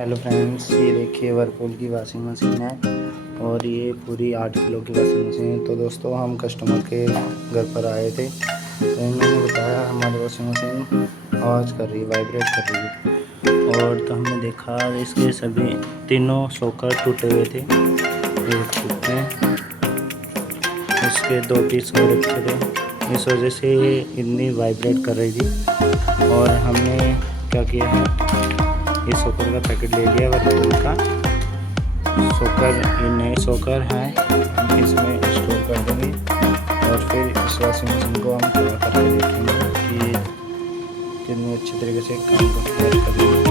Hello friends, ये देखिए Whirlpool की वॉशिंग मशीन है और ये पूरी 8 किलो की वॉशिंग मशीन है। तो दोस्तों हम कस्टमर के घर पर आए थे तो इन्होंने बताया हमारी वॉशिंग मशीन आवाज़ कर रही है, वाइब्रेट कर रही है। और तो हमने देखा इसके सभी तीनों सॉकेट टूटे हुए थे, ये टूटे इसके 2 पीस और रखे थे, इस वजह से इतनी वाइब्रेट कर रही थी। और हमने क्या किया है, ये सोकर का पैकेट ले लिया वर्लपूल का सोकर, ये नए सोकर हैं, हम इसमें स्टोर कर देंगे और फिर इस वॉशिंग मशीन को हम चला करके देखेंगे कि कितनी अच्छी तरीके से काम कर रही है।